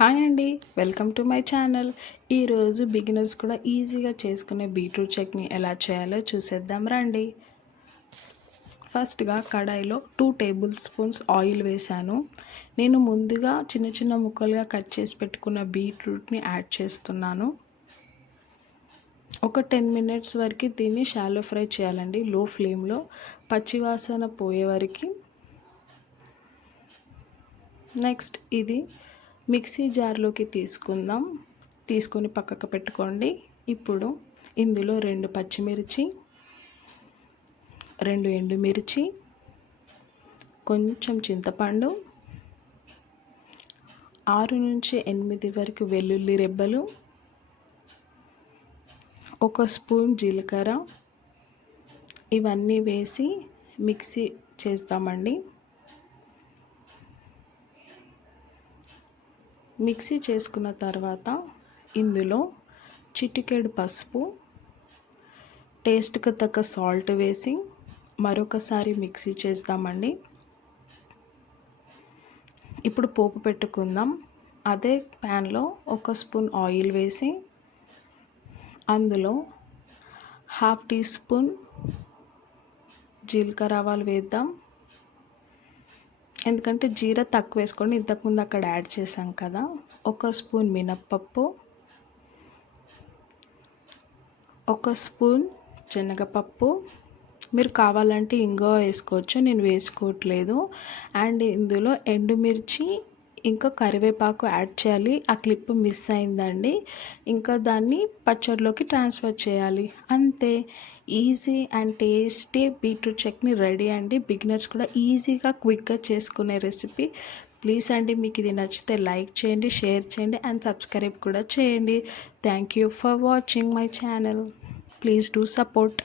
Hi అండి, welcome to my channel. ఈరోజు beginners కూడా ఈజీగా చేసుకునే బీట్రూట్ చట్నీ ఎలా చేయాలో చూసేద్దాం రండి. ఫస్ట్గా కడాయిలో 2 టేబుల్ స్పూన్స్ ఆయిల్ వేసాను. నేను ముందుగా చిన్న చిన్న ముక్కలుగా కట్ చేసి పెట్టుకున్న బీట్రూట్ని యాడ్ చేస్తున్నాను. ఒక 10 మినిట్స్ వరకు దీన్ని షాలో ఫ్రై చేయాలండి, లో ఫ్లేమ్లో పచ్చివాసన పోయే వరకు. నెక్స్ట్ ఇది మిక్సీ జార్లోకి తీసుకొని పక్కకు పెట్టుకోండి. ఇప్పుడు ఇందులో 2 పచ్చిమిర్చి, 2 ఎండుమిర్చి, కొంచెం చింతపండు, 6 నుంచి 8 వరకు వెల్లుల్లి రెబ్బలు, 1 స్పూన్ జీలకర్ర, ఇవన్నీ వేసి మిక్సీ చేస్తామండి. మిక్సీ చేసుకున్న తర్వాత ఇందులో చిటికెడు పసుపు, టేస్ట్కి తగ్గ సాల్ట్ వేసి మరొకసారి మిక్సీ చేస్తామండి. ఇప్పుడు పోపు పెట్టుకుందాం. అదే ప్యాన్లో 1 స్పూన్ ఆయిల్ వేసి అందులో 1/2 టీ స్పూన్ జీలకర్ర ఆవాలు వేద్దాం. ఎందుకంటే జీరా తక్కువ వేసుకోండి, ఇంతకుముందు అక్కడ యాడ్ చేసాం కదా. 1 స్పూన్ మినప్పప్పు, 1 స్పూన్ శనగపప్పు, మీరు కావాలంటే ఇంగువ వేసుకోవచ్చు, నేను వేసుకోవట్లేదు. అండ్ ఇందులో ఎండుమిర్చి ఇంకా కరివేపాకు యాడ్ చేయాలి. ఆ క్లిప్ మిస్ అయిందండి. ఇంకా దాన్ని పచ్చడిలోకి ట్రాన్స్ఫర్ చేయాలి. అంతే, easy and tasty beetroot chutney ready అండి. బిగినర్స్ కూడా ఈజీగా క్విక్గా చేసుకునే రెసిపీ. ప్లీజ్ అండి, మీకు ఇది నచ్చితే లైక్ చేయండి, షేర్ చేయండి అండ్ సబ్స్క్రైబ్ కూడా చేయండి. Thank you for watching my channel. Please do support.